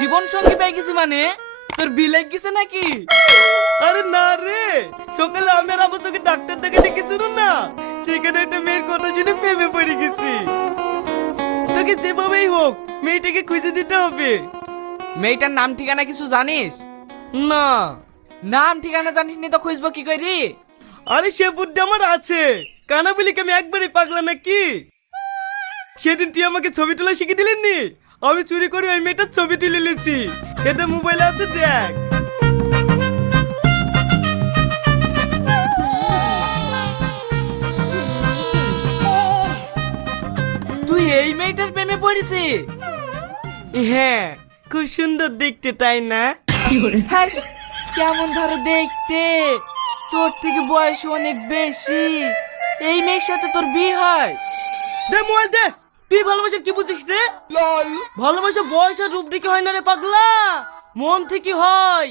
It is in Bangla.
জীবন সঙ্গী পেয়ে গেছি মানে তোর বিলে গেছে নাকি? আরে না রে, সকালে আমি আর আবার তোকে ডাক্তার দেখাতে গেছিল না, সেখানে একটা মেয়ের কথা শুনে প্রেমে পড়ে গেছি। তোকে যেভাবেই হোক মেয়েটাকে খুঁজে দিতে হবে। মেয়েটার নাম ঠিকানা কিছু জানিস? না। নাম ঠিকানা জানিস নি তো খুঁজবো কি করি? আরে সে বুদ্ধি আমার আছে, কানা বলি কি আমি একবারই পাগলা নাকি? সেদিন তুই আমাকে ছবি তোলা শিখে দিলেন নি, আমি চুরি করে ওই মেয়েটার ছবি তুলে নিয়েছি। এটা মোবাইলে আছে, দেখ। তুই এই মেয়েটার প্রেমে পড়েছিস? হ্যাঁ, খুব সুন্দর দেখতে, তাই না? হ্যাঁ, কেমন ধরো দেখতে, তোর থেকে বয়স অনেক বেশি, এই মেয়ের সাথে তোর বিয়ে হয়? দে মোবাইল দে। তুই ভালোবাসার কি বুঝিস রে? ভালোবাসা বয়স আর রূপ দেখে হয় না রে পাগলা, মন থেকে হয়।